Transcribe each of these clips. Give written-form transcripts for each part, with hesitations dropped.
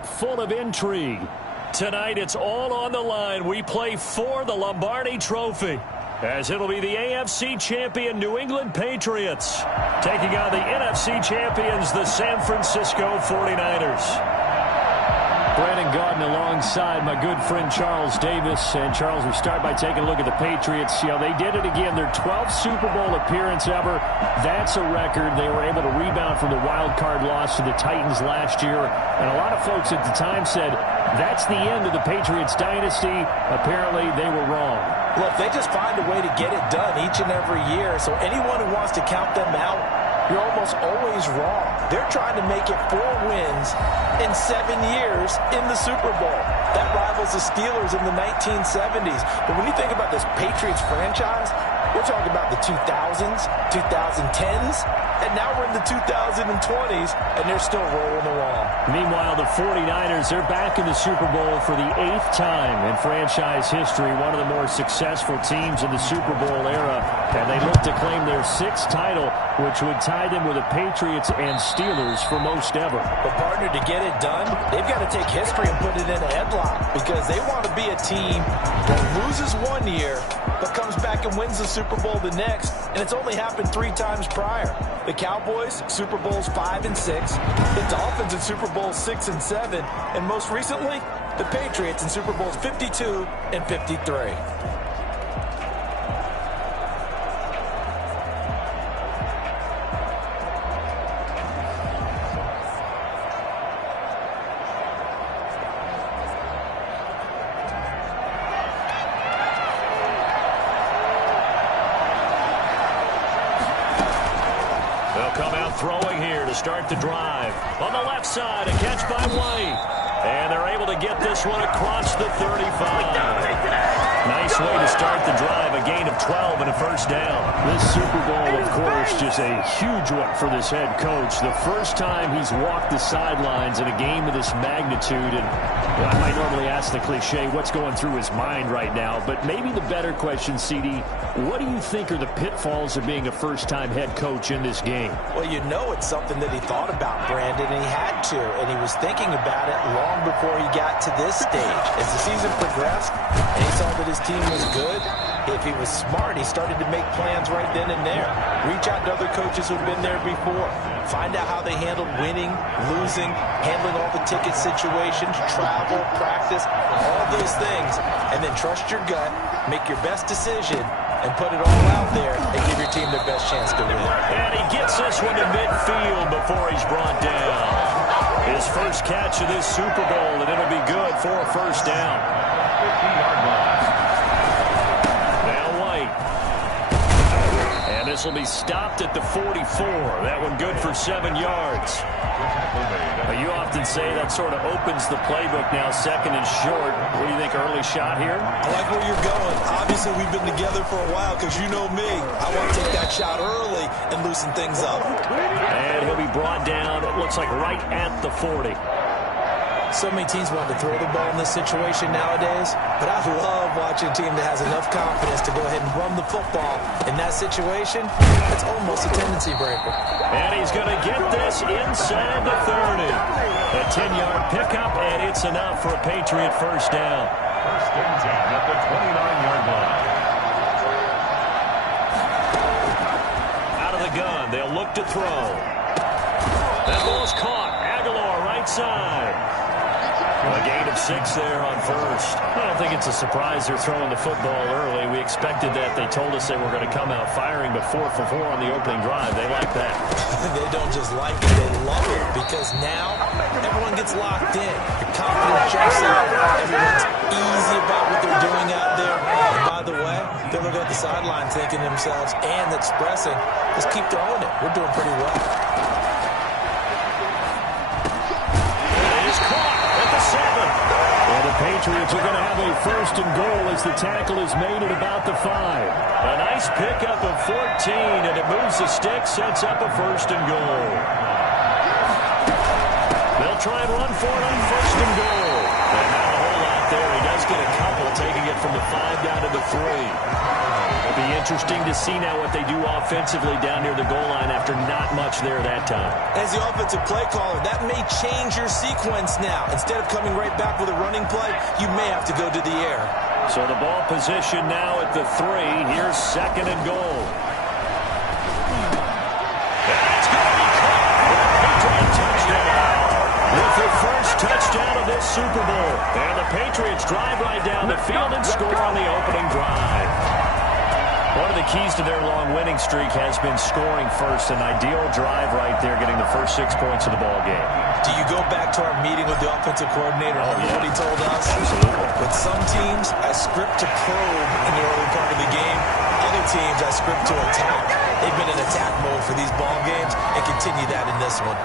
Full of intrigue. Tonight, it's all on the line. We play for the Lombardi Trophy, as it'll be the AFC champion New England Patriots taking on the NFC champions, the San Francisco 49ers. Brandon Gaudin alongside my good friend Charles Davis. And Charles, we start by taking a look at the Patriots. You know, they did it again. Their 12th Super Bowl appearance ever. That's a record. They were able to rebound from the wild card loss to the Titans last year. And a lot of folks at the time said, that's the end of the Patriots dynasty. Apparently, they were wrong. Look, they just find a way to get it done each and every year. So anyone who wants to count them out, you're almost always wrong. They're trying to make it 4 wins in 7 years in the Super Bowl. That rivals the Steelers in the 1970s. But when you think about this Patriots franchise, we're talking about the 2000s, 2010s, and now we're in the 2020s, and they're still rolling along. Meanwhile, the 49ers, they're back in the Super Bowl for the 8th time in franchise history, one of the more successful teams in the Super Bowl era, and they look to claim their 6th title, which would tie them with the Patriots and Steelers for most ever. But, partner, to get it done, they've got to take history and put it in a headlock, because they want to be a team that loses one year but comes back and wins the Super Bowl the next, and it's only happened 3 times prior. The Cowboys, Super Bowls 5 and 6. The Dolphins in Super Bowls 6 and 7. And most recently, the Patriots in Super Bowls 52 and 53. Throwing here to start the drive. On the left side, a catch by White. And they're able to get this one across the 35. Nice way to start the drive. A gain of 12 and a first down. This Super Bowl, of course, just a huge one for this head coach. The first time he's walked the sidelines in a game of this magnitude. And I might normally ask the cliche, what's going through his mind right now? But maybe the better question, CD, what do you think are the pitfalls of being a first-time head coach in this game? Well, you know it's something that he thought about, Brandon, and he had to. And he was thinking about it long before he got to this stage. As the season progressed, and he saw that his team was good, if he was smart, he started to make plans right then and there. Reach out to other coaches who've been there before. Find out how they handled winning, losing, handling all the ticket situations, travel, practice, all those things. And then trust your gut, make your best decision, and put it all out there and give your team the best chance to win. And he gets this one to midfield before he's brought down. His first catch of this Super Bowl, and it'll be good for a first down. Now White. And this will be stopped at the 44. That one good for 7 yards. You often say that sort of opens the playbook now, 2nd and short. What do you think, early shot here? I like where you're going. Obviously, we've been together for a while because you know me. I want to take that shot early and loosen things up. And he'll be brought down, it looks like right at the 40. So many teams want to throw the ball in this situation nowadays, but I love watching a team that has enough confidence to go ahead and run the football. In that situation, it's almost a tendency breaker. And he's going to get this inside the 30. A 10-yard pickup, and it's enough for a Patriot first down. First and 10 at the 29-yard line. Out of the gun, they'll look to throw. That ball's caught. Aguilar, right side. A gain of 6 there on first. I don't think it's a surprise they're throwing the football early. We expected that. They told us they were going to come out firing, but 4 for 4 on the opening drive. They like that. They don't just like it, they love it, because now everyone gets locked in. The confidence jumps out. Everyone's easy about what they're doing out there. And by the way, they're looking at the sideline thinking to themselves and expressing, just keep throwing it. We're doing pretty well. And the Patriots are going to have a first and goal as the tackle is made at about the 5. A nice pickup of 14, and it moves the stick, sets up a first and goal. They'll try and run for it on first and goal. And not a whole lot there. He does get a couple, taking it from the 5 down to the 3. It'll be Interesting to see now what they do offensively down near the goal line after not much there that time. As the offensive play caller, that may change your sequence now. Instead of coming right back with a running play, you may have to go to the air. So the ball position now at the 3. Here's 2nd and goal. That's going to be caught for a Patriot touchdown. With their first touchdown of this Super Bowl. And the Patriots drive right down the field and score on the opening drive. One of the keys to their long winning streak has been scoring first. An ideal drive right there, getting the first 6 points of the ball game. Do you go back to our meeting with the offensive coordinator? Yeah. What he told us? Absolutely. With some teams, I script to probe in the early part of the game. Other teams, I script to attack. They've been in attack mode for these ball games and continue that in this one.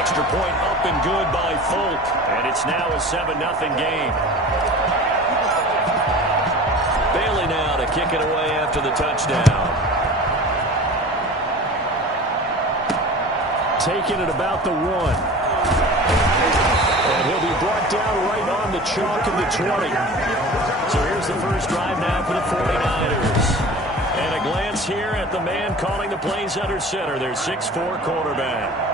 Extra point up and good by Folk. And it's now a 7-0 game. Bailey now to kick it away after the touchdown. Taking it about the 1. And he'll be brought down right on the chalk of the 20. So here's the first drive now for the 49ers. And a glance here at the man calling the plays under center, their 6'4" quarterback.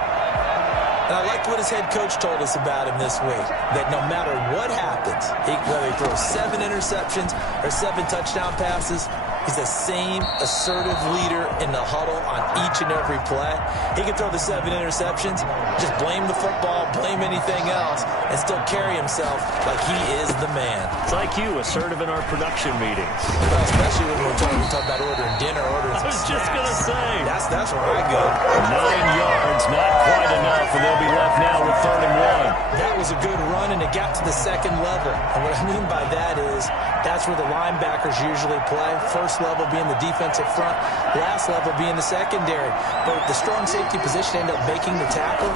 And I liked what his head coach told us about him this week, that no matter what happens, whether he throws 7 interceptions or 7 touchdown passes, he's the same assertive leader in the huddle on each and every play. He can throw the 7 interceptions, just blame the football, blame anything else, and still carry himself like he is the man. It's like you, assertive in our production meetings. Well, especially when we're talking about ordering dinner, ordering some I was just going to say. That's where I go. 9 yards, not quite enough, and they'll be left now with 3rd and 1. That was a good run, and it got to the 2nd level. And what I mean by that is that's where the linebackers usually play. First level being the defensive front, last level being the secondary. But the strong safety position ended up making the tackle,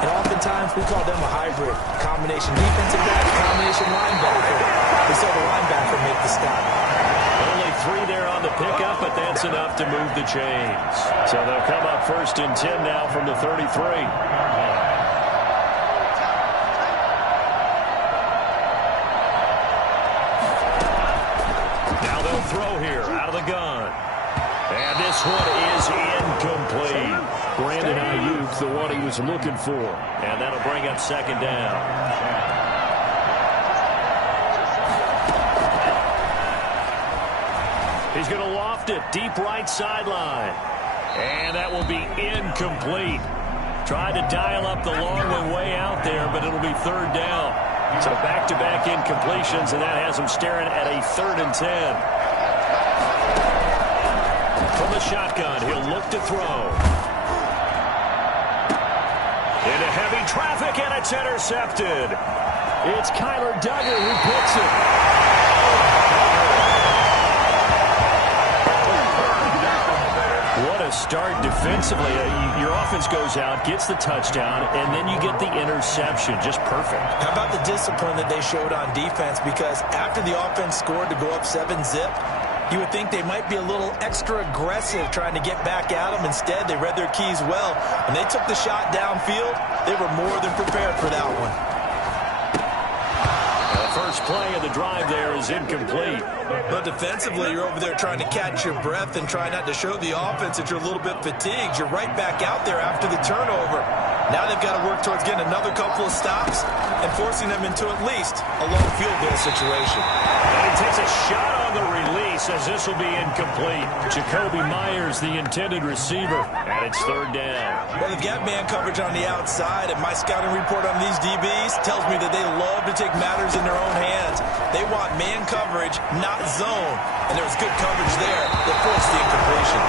and oftentimes we call them a hybrid. Combination defensive back, combination linebacker. We saw the linebacker make the stop. Only 3 there on the pickup, but that's enough to move the chains. So they'll come up 1st and 10 now from the 33. Now they'll throw here out of the gun. And this one is incomplete. Brandon Ayuk, the one he was looking for. And that'll bring up 2nd down. He's going to loft it deep right sideline. And that will be incomplete. Tried to dial up the long way out there, but it'll be 3rd down. So back-to-back incompletions, and that has him staring at a 3rd and 10. From the shotgun, he'll look to throw. Into heavy traffic, and it's intercepted. It's Kyler Duggar who picks it. What a start defensively. Your offense goes out, gets the touchdown, and then you get the interception. Just perfect. How about the discipline that they showed on defense? Because after the offense scored to go up 7-zip, you would think they might be a little extra aggressive trying to get back at them. Instead, they read their keys well. When they took the shot downfield, they were more than prepared for that one. First play of the drive there is incomplete. But defensively, you're over there trying to catch your breath and try not to show the offense that you're a little bit fatigued. You're right back out there after the turnover. Now they've got to work towards getting another couple of stops and forcing them into at least a long field goal situation. And he takes a shot on the release as this will be incomplete. Jacoby Myers, the intended receiver, and it's 3rd down. Well, they've got man coverage on the outside, and my scouting report on these DBs tells me that they love to take matters in their own hands. They want man coverage, not zone. And there was good coverage there that forced the incompletion.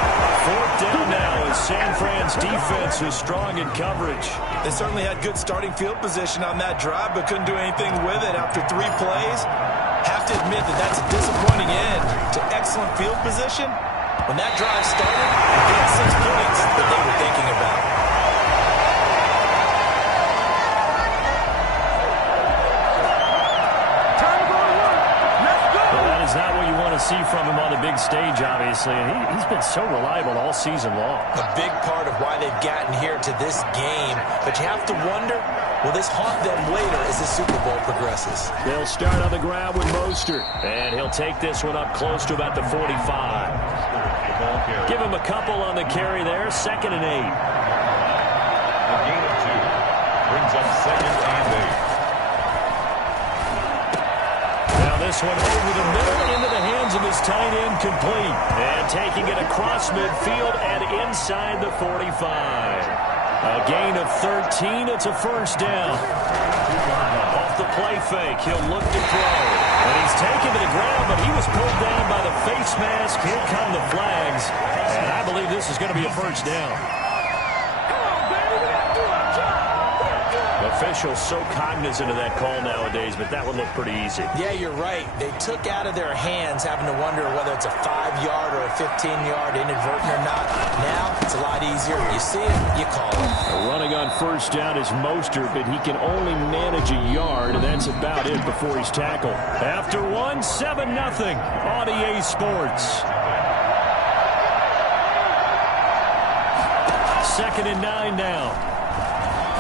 4th down now as San Fran's defense is strong in coverage. They certainly had good starting field position on that drive, but couldn't do anything with it after 3 plays. Have to admit that that's a disappointing end to excellent field position. When that drive started, they had 6 points that they were thinking about. Not what you want to see from him on the big stage, obviously. And he's been so reliable all season long. A big part of why they've gotten here to this game. But you have to wonder, will this haunt them later as the Super Bowl progresses? They'll start on the ground with Mostert. And he'll take this one up close to about the 45. Give him a couple on the carry there. 2nd and 8. A gain of 2. Brings up 2nd and 8. Now this one over the middle into the hands of his tight end, complete. And taking it across midfield and inside the 45. A gain of 13. It's a 1st down. Off the play fake, he'll look to throw. And he's taken to the ground, but he was pulled down by the face mask. Here come the flags. And I believe this is going to be a 1st down. Officials so cognizant of that call nowadays, but that one looked pretty easy. Yeah, you're right. They took out of their hands having to wonder whether it's a 5-yard or a 15-yard inadvertent or not. Now it's a lot easier. You see it, you call it. Running on 1st down is Mostert, but he can only manage a yard, and that's about it before he's tackled. After one, 7-0 on EA Sports. 2nd and 9 now.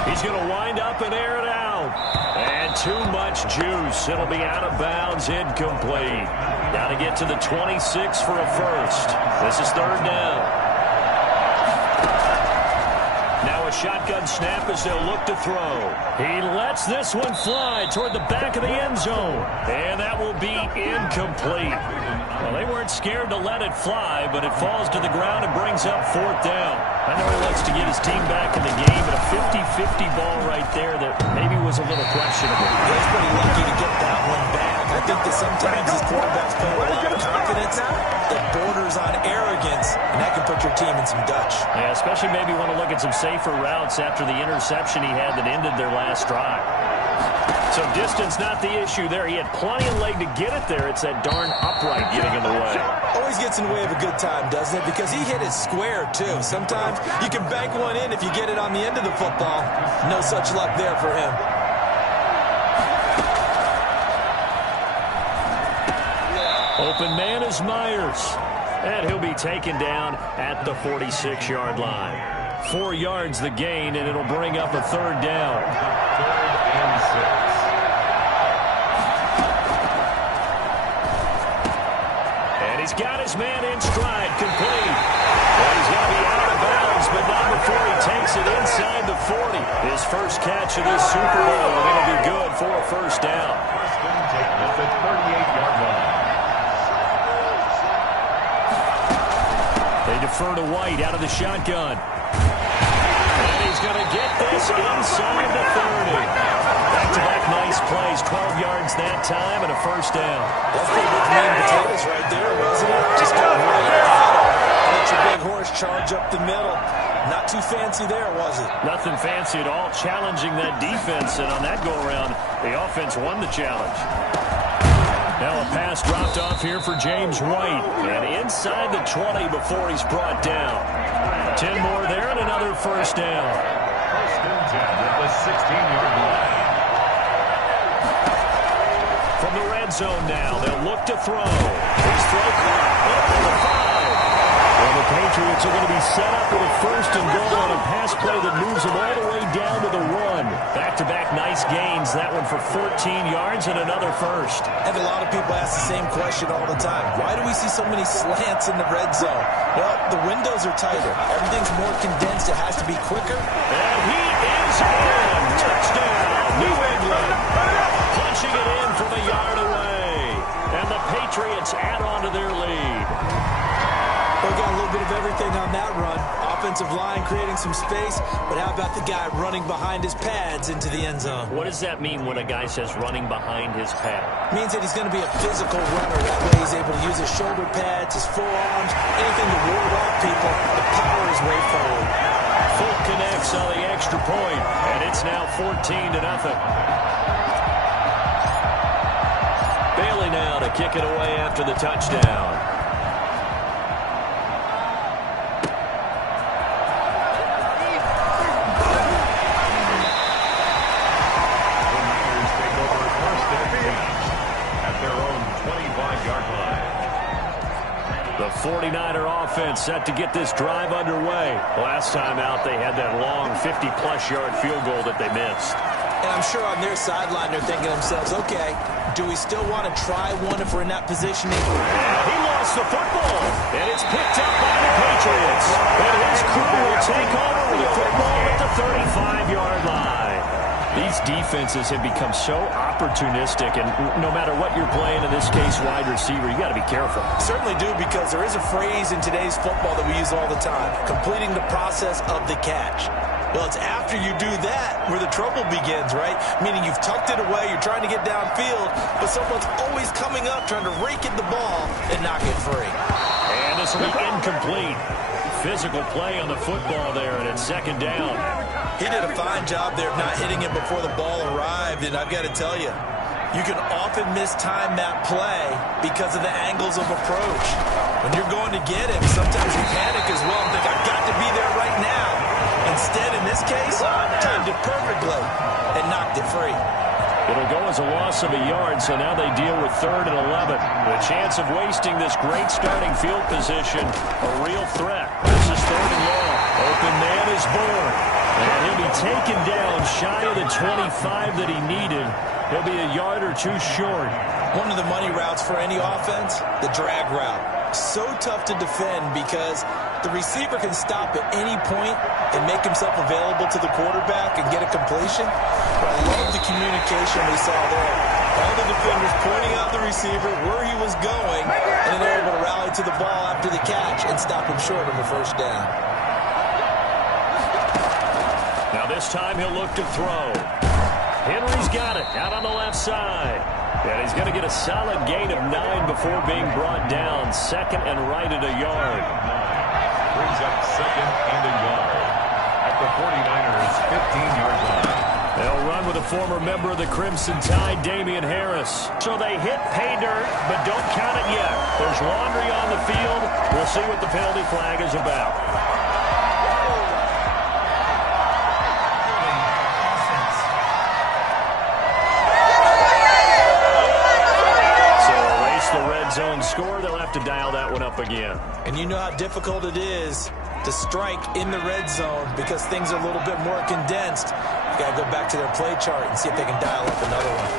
He's going to wind up and air it out. And too much juice. It'll be out of bounds, incomplete. Got to get to the 26 for a 1st. This is 3rd down. Now a shotgun snap as they'll look to throw. He lets this one fly toward the back of the end zone. And that will be incomplete. Well, they weren't scared to let it fly, but it falls to the ground and brings up 4th down. I know he likes to get his team back in the game, but a 50-50 ball right there that maybe was a little questionable. He's pretty lucky to get that one back. I think that sometimes his quarterbacks play with a lot of confidence that borders on arrogance, and that can put your team in some Dutch. Yeah, especially maybe want to look at some safer routes after the interception he had that ended their last drive. So distance not the issue there. He had plenty of leg to get it there. It's that darn upright getting in the way. Always gets in the way of a good time, doesn't it? Because he hit it square, too. Sometimes you can bank one in if you get it on the end of the football. No such luck there for him. Open man is Myers. And he'll be taken down at the 46-yard line. 4 yards the gain, and it'll bring up a 3rd down. 3rd and 6. He's got his man in stride, complete. Well, he's going to be out of bounds, but not before he takes it inside the 40. His first catch of this Super Bowl, and it'll be good for a 1st down. 1st and 10 at the 38-yard line. They defer to White out of the shotgun. And he's going to get this inside the 30. Back-to-back nice plays, 12 yards that time, and a 1st down. That's pretty good meat and potatoes right there, wasn't it? Just got right in the middle. Let your big horse charge up the middle. Not too fancy there, was it? Nothing fancy at all, challenging that defense, and on that go-around, the offense won the challenge. Now a pass dropped off here for James White, and inside the 20 before he's brought down. 10 more there, and another 1st down. 1st and 10 at the 16-yard line. From the red zone now, they'll look to throw. His throw caught over the 5. Well, the Patriots are going to be set up with a 1st and goal on a pass play that moves them all the way down to the 1. Back-to-back nice gains. That one for 14 yards and another 1st. And a lot of people ask the same question all the time. Why do we see so many slants in the red zone? Well, the windows are tighter. Everything's more condensed. It has to be quicker. And he is in. Touchdown, New England. Punching it in from a yard away. And the Patriots add on to their lead. We got a little bit of everything on that run. Offensive line creating some space, but how about the guy running behind his pads into the end zone? What does that mean when a guy says running behind his pad? Means that he's going to be a physical runner. That way he's able to use his shoulder pads, his forearms, anything to ward off people. The power is way forward. Full connects on the extra point, and it's now 14-0. Bailey now to kick it away after the touchdown. The 49er offense set to get this drive underway. Last time out, they had that long 50-plus yard field goal that they missed. And I'm sure on their sideline they're thinking to themselves, okay, do we still want to try one if we're in that position? He lost the football, and it's picked up by the Patriots. And his crew will take over with the football at the 35-yard line. These defenses have become so opportunistic, and no matter what you're playing, in this case, wide receiver, you got to be careful. Certainly do, because there is a phrase in today's football that we use all the time, completing the process of the catch. Well, it's after you do that where the trouble begins, right? Meaning you've tucked it away, you're trying to get downfield, but someone's always coming up trying to rake in the ball and knock it free. And this will be incomplete. Physical play on the football there, and it's second down. He did a fine job there of not hitting it before the ball arrived, and I've got to tell you, you can often mistime that play because of the angles of approach. When you're going to get him, sometimes you panic as well and think, I've got to be there right now. Instead, in this case, timed it perfectly and knocked it free. It'll go as a loss of a yard, so now they deal with 3rd and 11. The chance of wasting this great starting field position, a real threat. This is 3rd and long. Open man is born. And he'll be taken down shy of the 25 that he needed. He'll be a yard or two short. One of the money routes for any offense, the drag route. So tough to defend because the receiver can stop at any point and make himself available to the quarterback and get a completion. But I love the communication we saw there. All the defenders pointing out the receiver, where he was going, and then they're able to rally to the ball after the catch and stop him short of the first down. Now this time he'll look to throw. Henry's got it out on the left side. And he's going to get a solid gain of 9 before being brought down. 2nd and right at a yard. Brings up 2nd and a yard at the 49ers' 15-yard line. They'll run with a former member of the Crimson Tide, Damian Harris. So they hit pay dirt, but don't count it yet. There's laundry on the field. We'll see what the penalty flag is about. Zone score, they'll have to dial that one up again. And you know how difficult it is to strike in the red zone because things are a little bit more condensed. You got to go back to their play chart and see if they can dial up another one.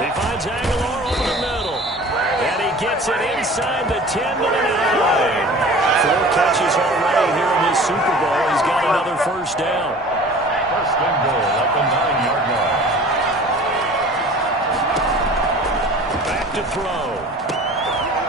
He finds Aguilar over the middle. And he gets it inside the 10 to the 9. 4 catches already here in this Super Bowl. He's got another first down. First and goal at the 9-yard line. To throw.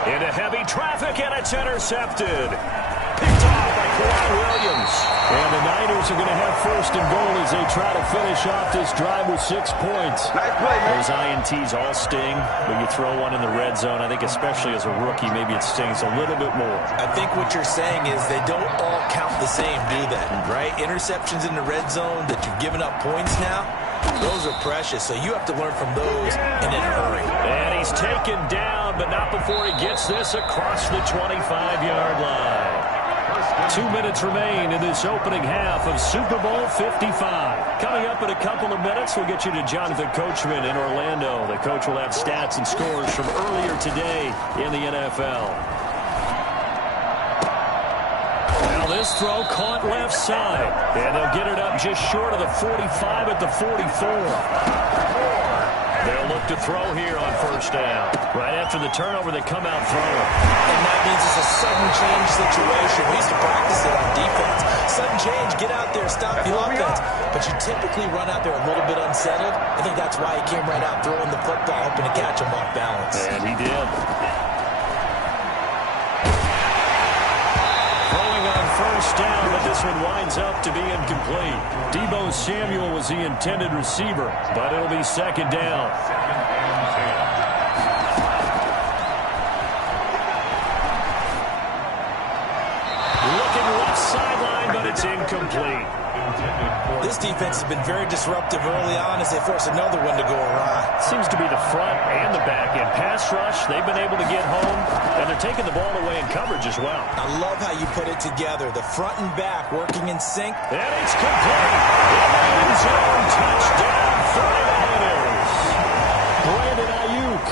Into heavy traffic, and it's intercepted. Picked off by Kawhi Williams. And the Niners are going to have first and goal as they try to finish off this drive with 6 points. Nice play, man. Those INTs all sting, but you throw one in the red zone, I think especially as a rookie, maybe it stings a little bit more. I think what you're saying is they don't all count the same, do they? Right? Interceptions in the red zone that you've given up points now, those are precious, so you have to learn from those and in a hurry. And he's taken down, but not before he gets this across the 25-yard line. 2 minutes remain in this opening half of Super Bowl 55. Coming up in a couple of minutes, we'll get you to Jonathan Coachman in Orlando. The coach will have stats and scores from earlier today in the NFL. Now this throw caught left side. And they'll get it up just short of the 45 at the 44. They'll look to throw here on first down. Right after the turnover, they come out throwing. And that means it's a sudden change situation. We used to practice it on defense. Sudden change, get out there, stop the offense. But you typically run out there a little bit unsettled. I think that's why he came right out throwing the football, hoping to catch him off balance. And he did. Throwing on first down, but this one winds up to be incomplete. Deebo Samuel was the intended receiver, but it'll be second down. Looking left sideline, but it's incomplete. This defense has been very disruptive early on as they force another one to go awry. Seems to be the front and the back end. Pass rush, they've been able to get home, and they're taking the ball away in coverage as well. I love how you put it together. The front and back working in sync. And it's complete. End zone touchdown, 49ers. Brandon Ayuk,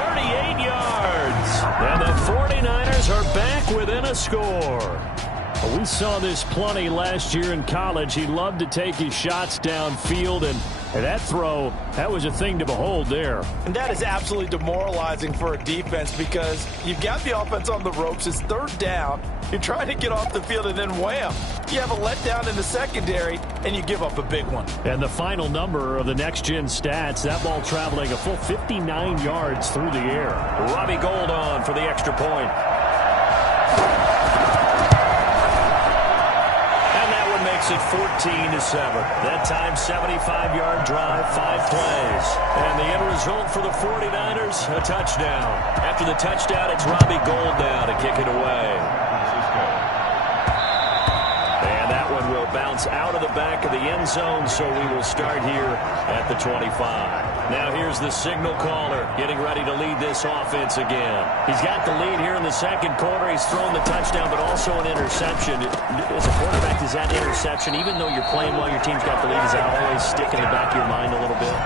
38 yards. And the 49ers are back within a score. Well, we saw this plenty last year in college. He loved to take his shots downfield, and that throw, that was a thing to behold there. And that is absolutely demoralizing for a defense because you've got the offense on the ropes. It's third down. You're trying to get off the field, and then wham, you have a letdown in the secondary, and you give up a big one. And the final number of the next-gen stats, that ball traveling a full 59 yards through the air. Robbie Gould on for the extra point. Makes it 14-7. That time, 75-yard drive, 5 plays. And the end result for the 49ers, a touchdown. After the touchdown, it's Robbie Gould now to kick it away. And that one will bounce out of the back of the end zone, so we will start here at the 25. Now here's the signal caller getting ready to lead this offense again. He's got the lead here in the second quarter. He's thrown the touchdown, but also an interception. As a quarterback, is that interception, even though you're playing while your team's got the lead, does that always stick in the back of your mind a little bit?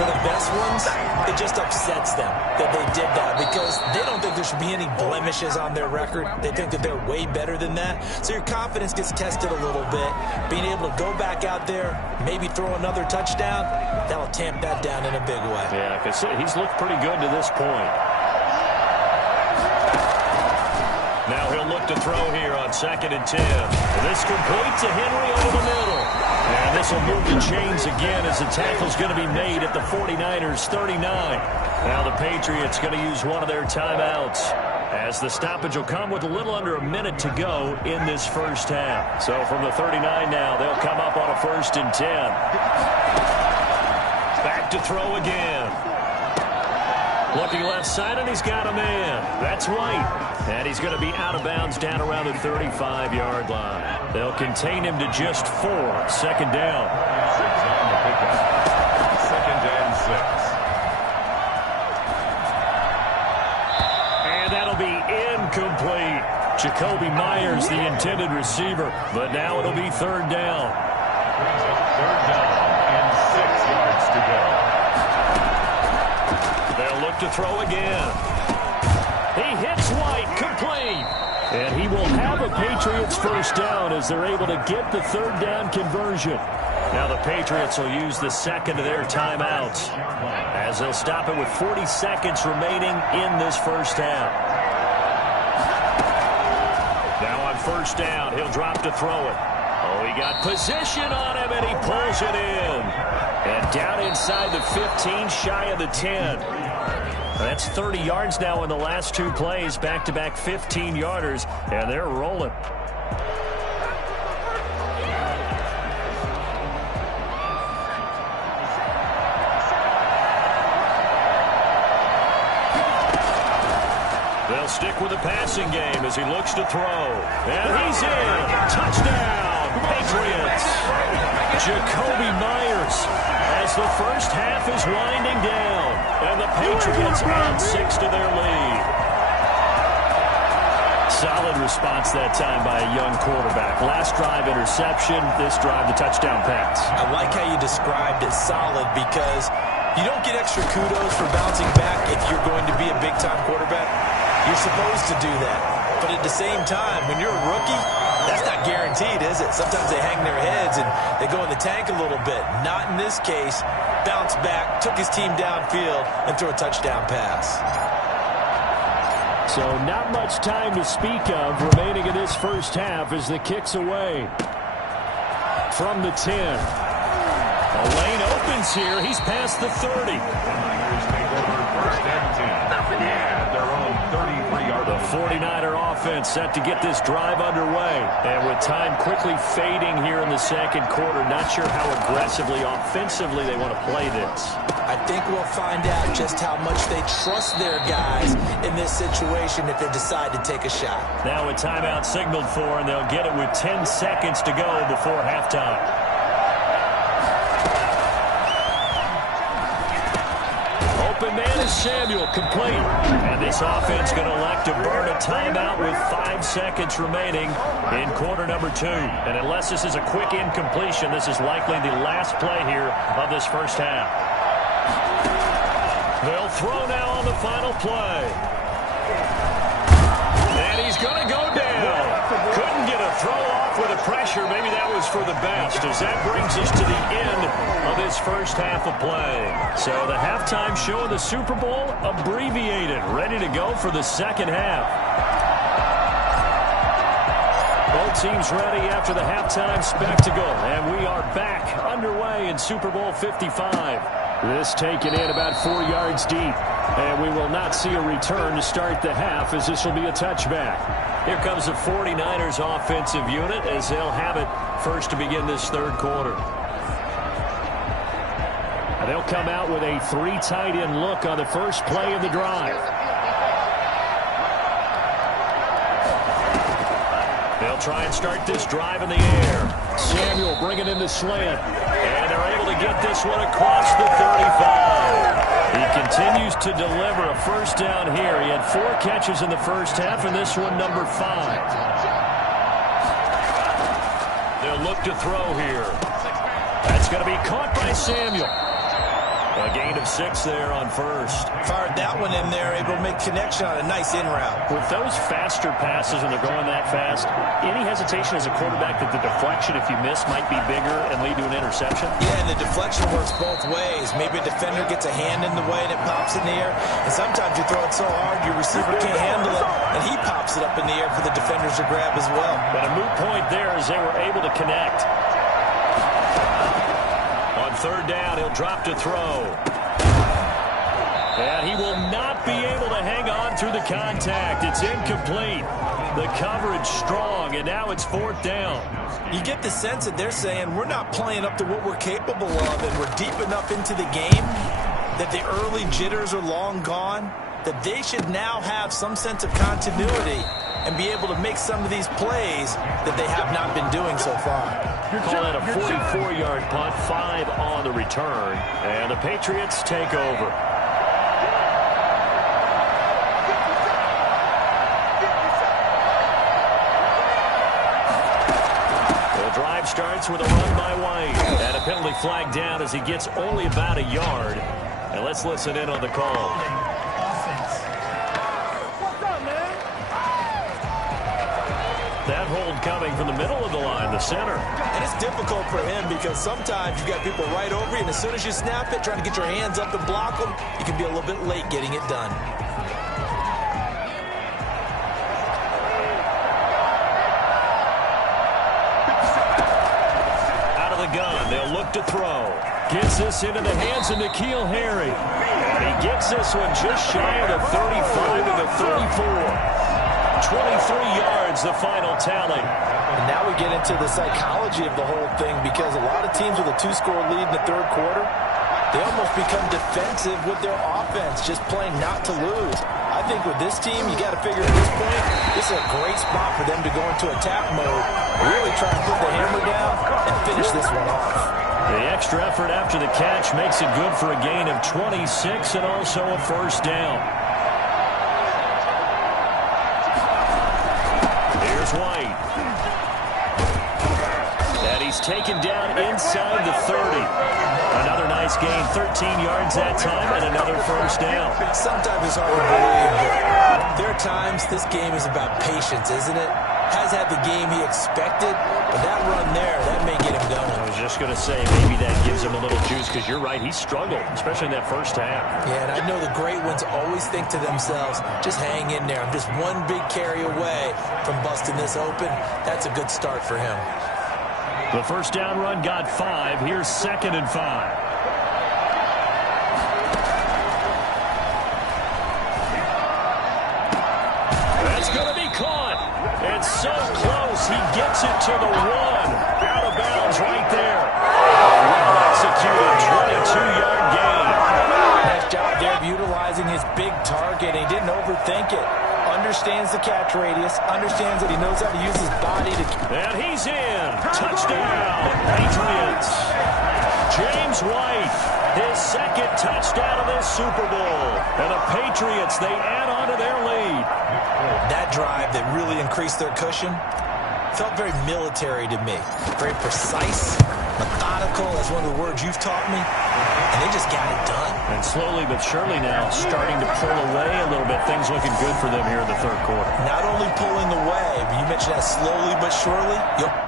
For the best ones, it just upsets them that they did that because they don't think there should be any blemishes on their record. They think that they're way better than that. So your confidence gets tested a little bit. Being able to go back out there, maybe throw another touchdown, that'll tamp that down in a big way. Yeah, because he's looked pretty good to this point. Now he'll look to throw here on 2nd and 10. This complete to Henry over the middle. And this will move the chains again as the tackle's going to be made at the 49ers 39. Now the Patriots going to use one of their timeouts, as the stoppage will come with a little under a minute to go in this first half. So from the 39 now, they'll come up on a 1st and 10. Back to throw again. Looking left side, and he's got a man. That's White. And he's going to be out of bounds down around the 35-yard line. They'll contain him to just 4. 2nd down. 2nd and 6. And that'll be incomplete. Jacoby Myers, the intended receiver. But now it'll be 3rd down. 3rd down and 6 yards to go. They'll look to throw again. He hits White, complete. And he will have a Patriots first down as they're able to get the 3rd down conversion. Now the Patriots will use the second of their timeouts as they'll stop it with 40 seconds remaining in this first half. Now on 1st down, he'll drop to throw it. Oh, he got position on him, and he pulls it in. And down inside the 15, shy of the 10. That's 30 yards now in the last 2 plays, back-to-back 15-yarders, and they're rolling. They'll stick with the passing game as he looks to throw. And he's in. Touchdown, Patriots. Jacoby Myers as the first half is winding down. And the Patriots add 6 to their lead. Solid response that time by a young quarterback. Last drive interception, this drive the touchdown pass. I like how you described it, solid, because you don't get extra kudos for bouncing back if you're going to be a big-time quarterback. You're supposed to do that. But at the same time, when you're a rookie, that's not guaranteed, is it? Sometimes they hang their heads and they go in the tank a little bit. Not in this case. Bounced back, took his team downfield, and threw a touchdown pass. So not much time to speak of remaining in this first half as the kick's away from the 10. A lane opens here. He's past the 30. First and 10. At their own 33-yard line. The 49er offense set to get this drive underway. And with time quickly fading here in the second quarter, not sure how aggressively, offensively they want to play this. I think we'll find out just how much they trust their guys in this situation if they decide to take a shot. Now a timeout signaled for, and they'll get it with 10 seconds to go before halftime. Open man is Samuel, complete. And this offense going to elect to burn a timeout with 5 seconds remaining in quarter number 2. And unless this is a quick incompletion, this is likely the last play here of this first half. They'll throw now on the final play. And he's going to go down. down. Couldn't get a throw off with the pressure. Maybe that was for the best, as that brings us to the end of this first half of play. So the halftime show of the Super Bowl abbreviated, ready to go for the second half. Both teams ready after the halftime spectacle, and we are back underway in Super Bowl 55. This taken in about 4 yards deep, and we will not see a return to start the half, as this will be a touchback. Here comes the 49ers offensive unit as they'll have it first to begin this third quarter. And they'll come out with a 3 tight end look on the first play of the drive. They'll try and start this drive in the air. Samuel bringing in the slant. And they're able to get this one across the 35. He continues to deliver a first down here. He had 4 catches in the first half, and this one number 5. They'll look to throw here. That's going to be caught by Samuel. A gain of 6 there on first. Fired that one in there, able to make connection on a nice in route. With those faster passes when they're going that fast, any hesitation as a quarterback that the deflection, if you miss, might be bigger and lead to an interception? Yeah, and the deflection works both ways. Maybe a defender gets a hand in the way and it pops in the air. And sometimes you throw it so hard your receiver can't handle it, and he pops it up in the air for the defenders to grab as well. But a moot point there as they were able to connect. On third down, he'll drop to throw. And he will not be able to hang on through the contact. It's incomplete. The coverage strong, and now it's 4th down. You get the sense that they're saying we're not playing up to what we're capable of, and we're deep enough into the game that the early jitters are long gone, that they should now have some sense of continuity and be able to make some of these plays that they have not been doing so far. Call that a 44-yard punt, 5 on the return, and the Patriots take over. The drive starts with a run by White, and a penalty flag down as he gets only about a yard. And let's listen in on the call. That hold coming from the middle of the line, the center. And it's difficult for him because sometimes you've got people right over you, and as soon as you snap it, trying to get your hands up and block them, you can be a little bit late getting it done. Out of the gun, they'll look to throw. Gets this into the hands of N'Keal Harry. And he gets this one just shy of the 35 to the 34. 23 yards, the final tally. And now we get into the psychology of the whole thing, because a lot of teams with a 2-score lead in the third quarter, they almost become defensive with their offense, just playing not to lose. I think with this team, you got to figure at this point, this is a great spot for them to go into attack mode, really try to put the hammer down and finish this one off. The extra effort after the catch makes it good for a gain of 26 and also a first down. White. And he's taken down inside the 30. Another nice gain, 13 yards that time, and another first down. Sometimes it's hard to believe, but there are times this game is about patience, isn't it? Has had the game he expected, but that run there, that may get him going. I was just going to say, maybe that gives him a little juice, because you're right, he struggled, especially in that first half. Yeah, and I know the great ones always think to themselves, just hang in there. I'm just one big carry away from busting this open. That's a good start for him. The first down run got 5. Here's 2nd and 5. That's going to be caught. It's so close. He gets it to the 1. Out of bounds right there. Well executed 22-yard gain. Nice job there of utilizing his big target. He didn't overthink it. Understands the catch radius. Understands that he knows how to use his body to... And he's in. Touchdown, Patriots. James White, his 2nd touchdown of this Super Bowl. And the Patriots, they add on to their lead. That drive that really increased their cushion felt very military to me. Very precise, methodical. That's one of the words you've taught me. And they just got it done. And slowly but surely now starting to pull away a little bit. Things looking good for them here in the third quarter. Not only pulling away, but you mentioned that slowly but surely. Yep.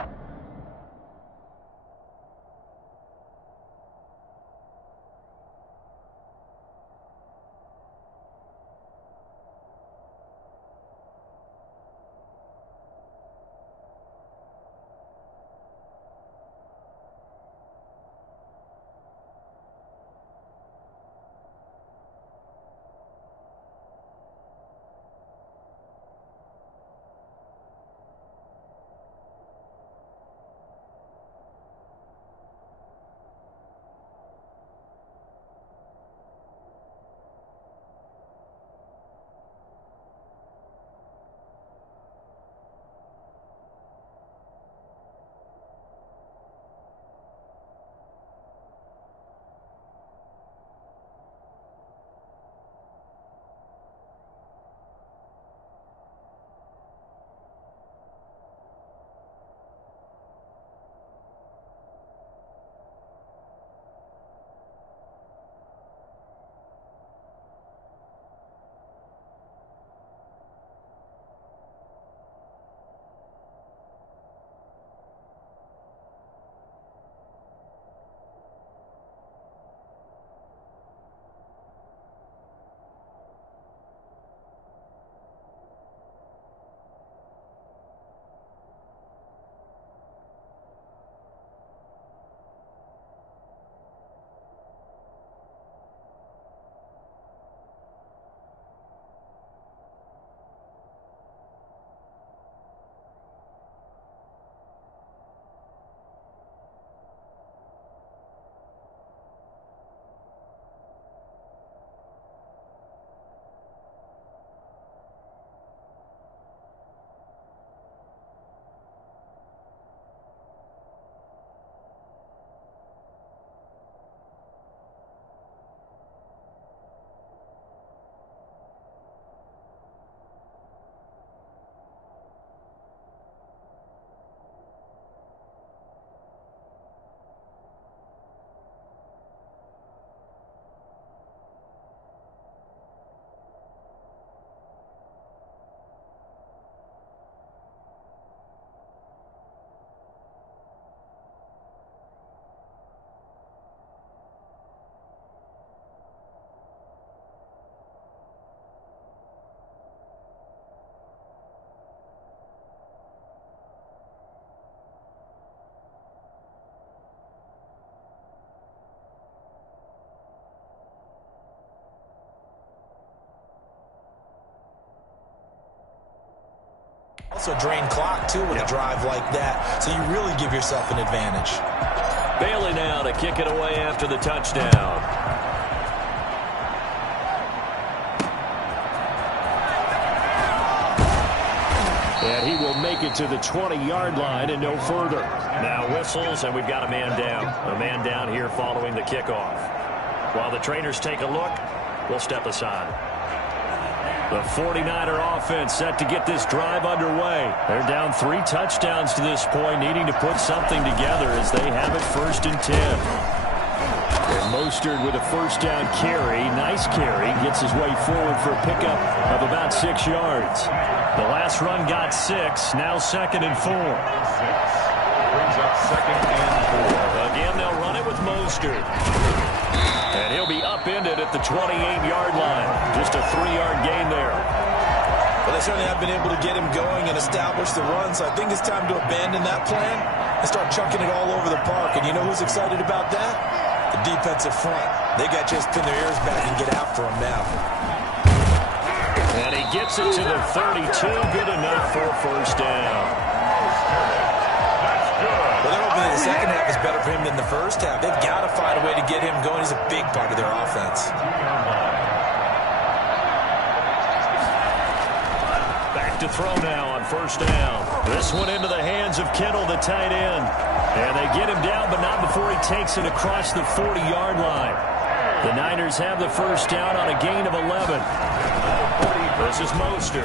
Also drain clock, too, with a drive like that. So you really give yourself an advantage. Bailey now to kick it away after the touchdown. And he will make it to the 20-yard line and no further. Now whistles, and we've got a man down. A man down here following the kickoff. While the trainers take a look, we'll step aside. The 49er offense set to get this drive underway. They're down 3 touchdowns to this point, needing to put something together as they have it 1st and 10. And Mostert with a first down carry. Nice carry. Gets his way forward for a pickup of about 6 yards. The last run got 6. Now 2nd and 4. Brings up 2nd and 4. Again, they'll run it with Mostert. And he'll be upended at the 28-yard line. Just a 3-yard gain there. Well, they certainly have been able to get him going and establish the run, so I think it's time to abandon that plan and start chucking it all over the park. And you know who's excited about that? The defensive front. They got just pin their ears back and get after him now. And he gets it to the 32. Good enough for a first down. Well, they're hoping that the second half is better for him than the first half. They've got to find a way to get him going. He's a big part of their offense. Back to throw now on first down. This one into the hands of Kittle, the tight end. And they get him down, but not before he takes it across the 40-yard line. The Niners have the first down on a gain of 11. This is Mostert.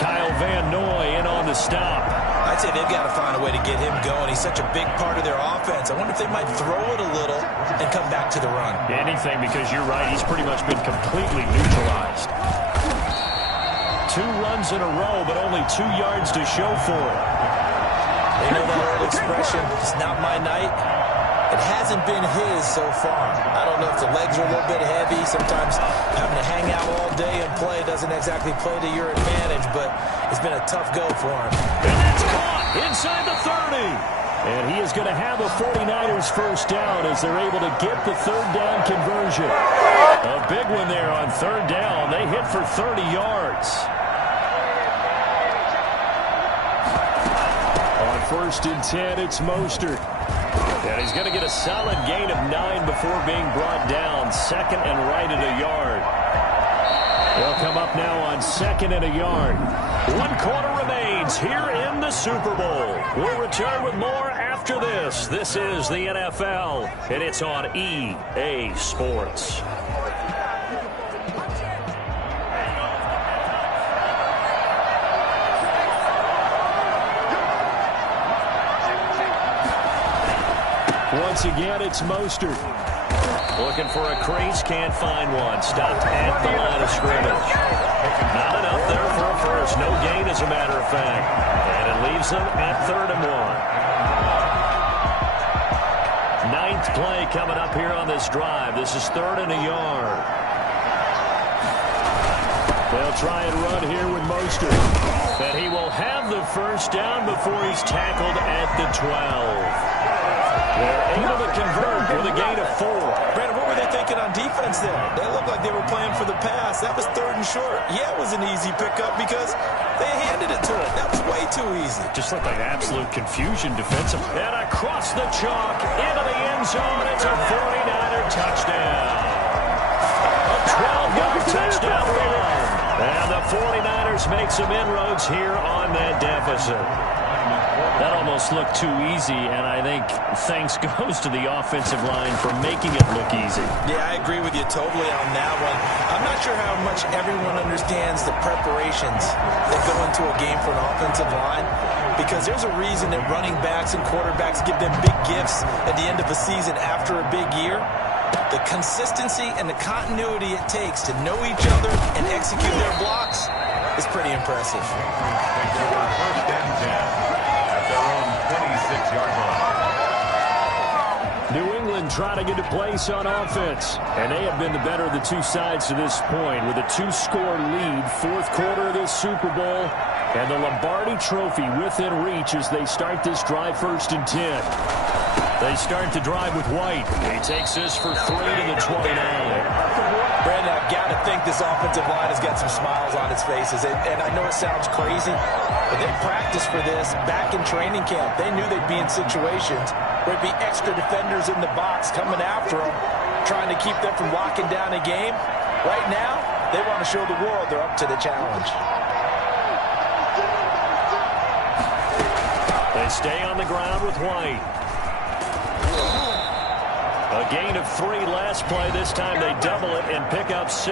Kyle Van Noy in on the stop. I'd I'd say they've got to find a way to get him going. He's such a big part of their offense. I wonder if they might throw it a little and come back to the run. Anything, because you're right. He's pretty much been completely neutralized. 2 runs in a row, but only 2 yards to show for it. They know that old expression, it's not my night. It hasn't been his so far. I don't know if the legs are a little bit heavy. Sometimes having to hang out all day and play doesn't exactly play to your advantage, but it's been a tough go for him. And that's caught inside the 30. And he is going to have a 49ers first down as they're able to get the third down conversion. A big one there on third down. They hit for 30 yards. On 1st and 10, it's Mostert. And he's going to get a solid gain of 9 before being brought down. 2nd and right at a yard. They'll come up now on 2nd and a yard. 1 quarter remains here in the Super Bowl. We'll return with more after this. This is the NFL, and it's on EA Sports. Once again, it's Mostert. Looking for a crease, can't find one. Stopped at the line of scrimmage. Not enough there for a first. No gain, as a matter of fact. And it leaves them at 3rd and 1. 9th play coming up here on this drive. This is 3rd and a yard. They'll try and run here with Mostert. And he will have the first down before he's tackled at the 12. They're able to convert with a gain of 4. Brandon, what were they thinking on defense there? They looked like they were playing for the pass. That was 3rd and short. Yeah, it was an easy pickup because they handed it to him. That was way too easy. Just looked like absolute confusion defensive. And across the chalk into the end zone. It's a 49er touchdown. A 12-yard touchdown run. And the 49ers make some inroads here on that deficit. That almost looked too easy, and I think thanks goes to the offensive line for making it look easy. Yeah, I agree with you totally on that one. I'm not sure how much everyone understands the preparations that go into a game for an offensive line, because there's a reason that running backs and quarterbacks give them big gifts at the end of a season after a big year. The consistency and the continuity it takes to know each other and execute their blocks is pretty impressive. First and 10. Their own 26-yard line. New England trying to get a place on offense, and they have been the better of the 2 sides to this point with a 2-score lead. 4th quarter of this Super Bowl, and the Lombardi Trophy within reach as they start this drive 1st and 10. They start the drive with White. He takes this for 3 to the 29. Brandon, I've got to think this offensive line has got some smiles on its faces. And I know it sounds crazy, but they practiced for this back in training camp. They knew they'd be in situations where there'd be extra defenders in the box coming after them, trying to keep them from locking down a game. Right now, they want to show the world they're up to the challenge. They stay on the ground with White. A gain of 3 last play. This time they double it and pick up 6.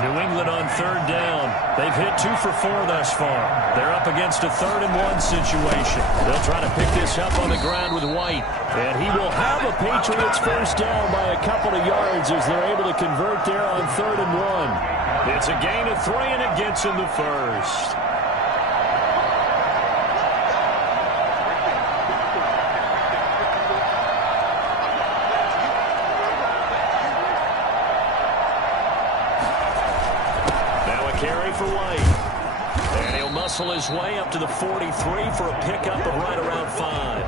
New England on 3rd down. They've hit 2 for 4 thus far. They're up against a 3rd and 1 situation. They'll try to pick this up on the ground with White. And he will have a Patriots first down by a couple of yards as they're able to convert there on 3rd and 1. It's a gain of 3 and it gets him the first. Carry for White. And he'll muscle his way up to the 43 for a pickup of right around 5.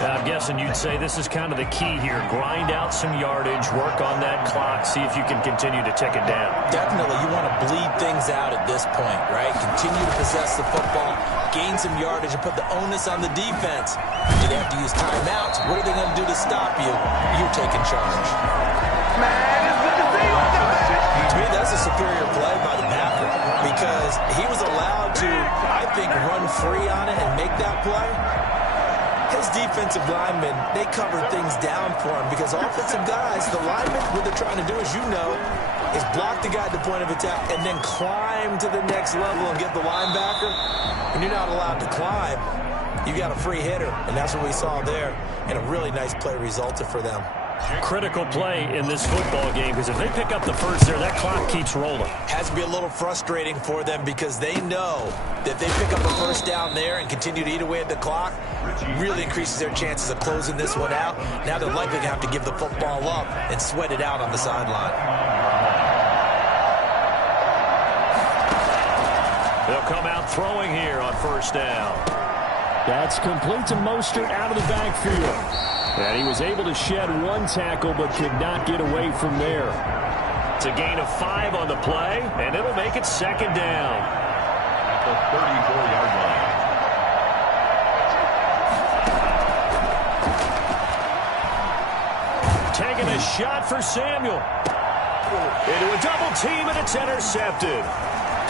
I'm guessing you'd say this is kind of the key here. Grind out some yardage, work on that clock, see if you can continue to tick it down. Definitely. You want to bleed things out at this point, right? Continue to possess the football, gain some yardage, and put the onus on the defense. Do they have to use timeouts? What are they going to do to stop you? You're taking charge. To me, that's a superior play by the Packer because he was allowed to, I think, run free on it and make that play. His defensive linemen, they cover things down for him because offensive guys, the linemen, what they're trying to do, as you know, is block the guy at the point of attack and then climb to the next level and get the linebacker. When you're not allowed to climb, you got a free hitter, and that's what we saw there, and a really nice play resulted for them. Critical play in this football game because if they pick up the first there, that clock keeps rolling. Has to be a little frustrating for them because they know that they pick up a first down there and continue to eat away at the clock, really increases their chances of closing this one out. Now they're likely to have to give the football up and sweat it out on the sideline. They'll come out throwing here on first down. That's complete to Mostert out of the backfield. And he was able to shed one tackle but could not get away from there. It's a gain of 5 on the play, and it'll make it second down. At the 34-yard line. Taking a shot for Samuel. Into a double team, and it's intercepted.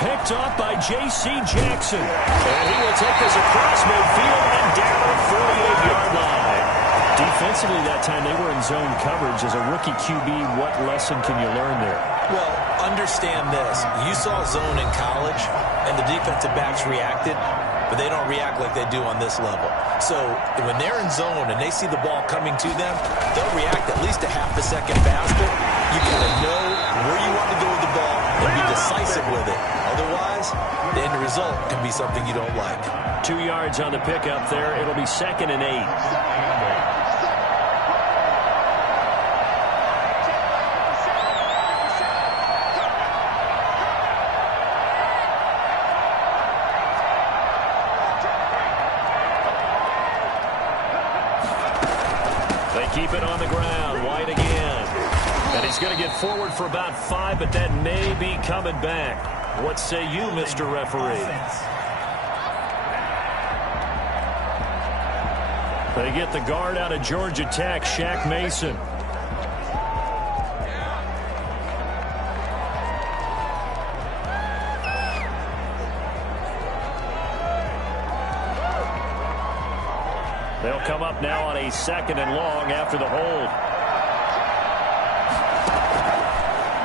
Picked off by J.C. Jackson. And he will take this across midfield and down the 48-yard line. Defensively that time, they were in zone coverage. As a rookie QB, what lesson can you learn there? Well, understand this. You saw zone in college, and the defensive backs reacted, but they don't react like they do on this level. So when they're in zone and they see the ball coming to them, they'll react at least a half a second faster. You got to know where you want to go with the ball and be decisive with it. Otherwise, the end result can be something you don't like. 2 yards on the pickup there. It'll be 2nd and 8. Keep it on the ground. White again. And he's going to get forward for about 5, but that may be coming back. What say you, Mr. Referee? They get the guard out of Georgia Tech, Shaq Mason. They'll come up now on a 2nd and long after the hold.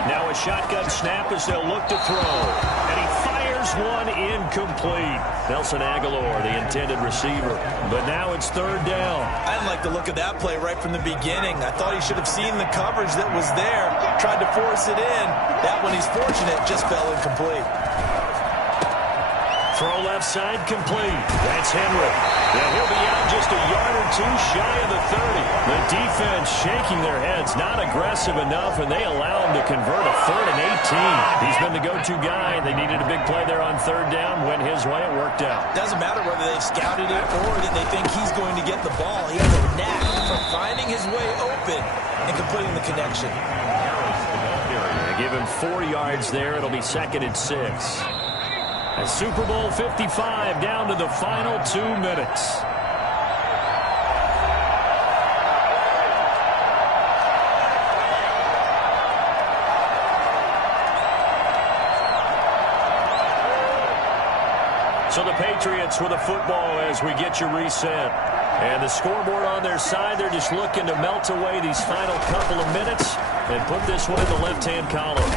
Now a shotgun snap as they'll look to throw. And he fires one incomplete. Nelson Aguilar, the intended receiver. But now it's 3rd down. I didn't like the look of that play right from the beginning. I thought he should have seen the coverage that was there. Tried to force it in. That one, he's fortunate, just fell incomplete. Throw left side complete. That's Henry. And he'll be out just a yard or 2 shy of the 30. The defense shaking their heads, not aggressive enough, and they allow him to convert a 3rd and 18. He's been the go-to guy. They needed a big play there on 3rd down. Went his way. It worked out. Doesn't matter whether they've scouted it or that they think he's going to get the ball. He has a knack for finding his way open and completing the connection. They give him 4 yards there. It'll be 2nd and 6. A Super Bowl 55 down to the final 2 minutes. So the Patriots with the football as we get you reset. And the scoreboard on their side, they're just looking to melt away these final couple of minutes and put this one in the left-hand column.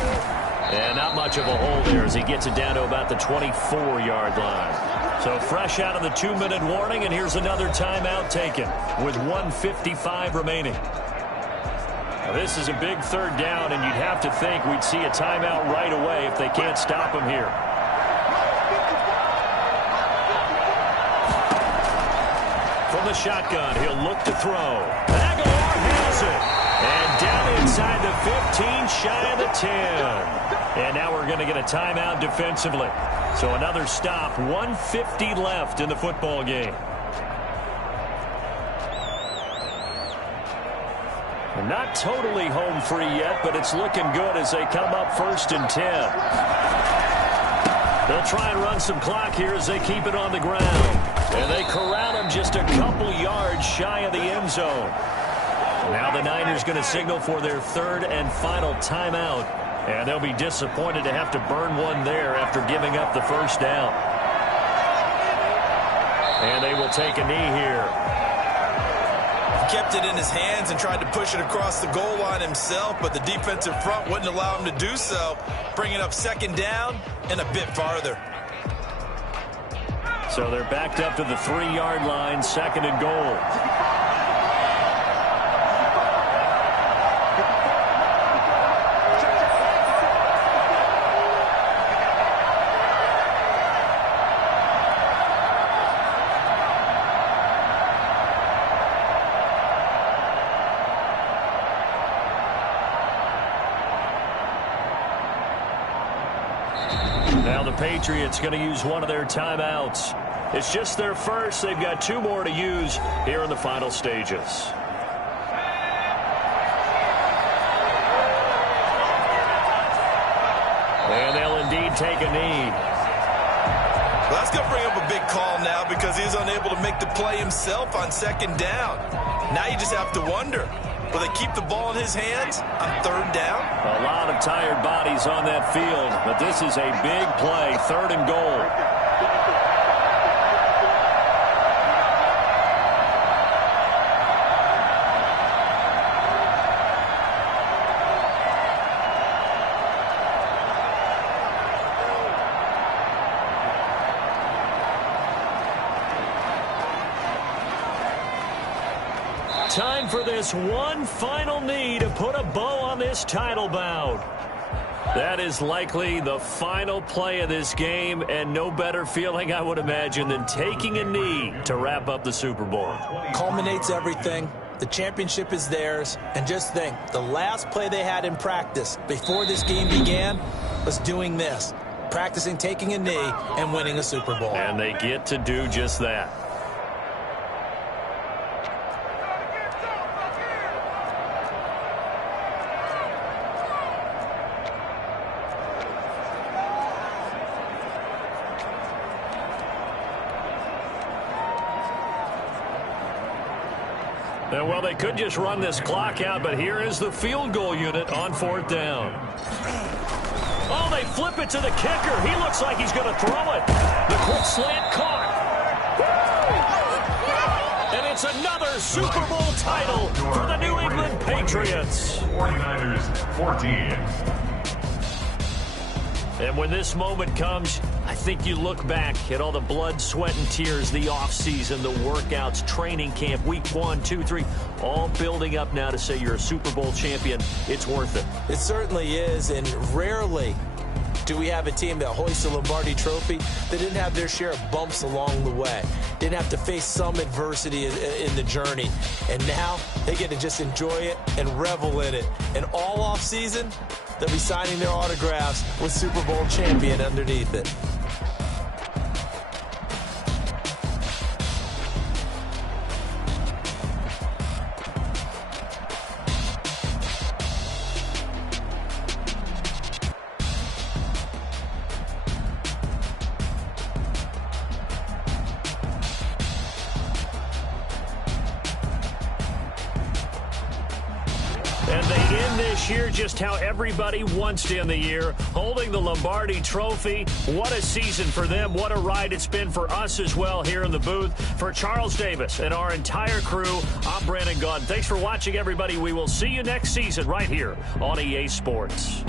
And not much of a hold there as he gets it down to about the 24-yard line. So fresh out of the 2-minute warning, and here's another timeout taken with 1:55 remaining. Now this is a big 3rd down, and you'd have to think we'd see a timeout right away if they can't stop him here. From the shotgun, he'll look to throw. Aguilar has it. And down inside the 15, shy of the 10. And now we're going to get a timeout defensively. So another stop, 1:50 left in the football game. And not totally home free yet, but it's looking good as they come up 1st and 10. They'll try and run some clock here as they keep it on the ground. And they corral him just a couple yards shy of the end zone. Now the Niners going to signal for their 3rd and final timeout. And they'll be disappointed to have to burn one there after giving up the 1st down. And they will take a knee here. kept it in his hands and tried to push it across the goal line himself, but the defensive front wouldn't allow him to do so, bringing up second down and a bit farther. So they're backed up to the 3-yard line, second and goal. Now the Patriots going to use one of their timeouts. It's just their first. They've got 2 more to use here in the final stages. And they'll indeed take a knee. Well, that's going to bring up a big call now because he's unable to make the play himself on second down. Now you just have to wonder, will they keep the ball in his hands on third down? A lot of tired bodies on that field, but this is a big play, third and goal. Time for this one final knee to put a bow on this title bout. That is likely the final play of this game, and no better feeling, I would imagine, than taking a knee to wrap up the Super Bowl. Culminates everything. The championship is theirs. And just think, the last play they had in practice before this game began was doing this, practicing taking a knee and winning a Super Bowl. And they get to do just that. Well, they could just run this clock out, but here is the field goal unit on 4th down. Oh, they flip it to the kicker. He looks like he's going to throw it. The quick slant caught. And it's another Super Bowl title for the New England Patriots. 49ers 14. And when this moment comes, I think you look back at all the blood, sweat, and tears, the offseason, the workouts, training camp, week 1, 2, 3, all building up now to say you're a Super Bowl champion. It's worth it. It certainly is, and rarely do we have a team that hoists the Lombardi Trophy that didn't have their share of bumps along the way, didn't have to face some adversity in the journey, and now they get to just enjoy it and revel in it. And all offseason, they'll be signing their autographs with Super Bowl champion underneath it. And they end this year just how everybody wants to end the year, holding the Lombardi Trophy. What a season for them. What a ride it's been for us as well here in the booth. For Charles Davis and our entire crew, I'm Brandon Gaudin. Thanks for watching, everybody. We will see you next season right here on EA Sports.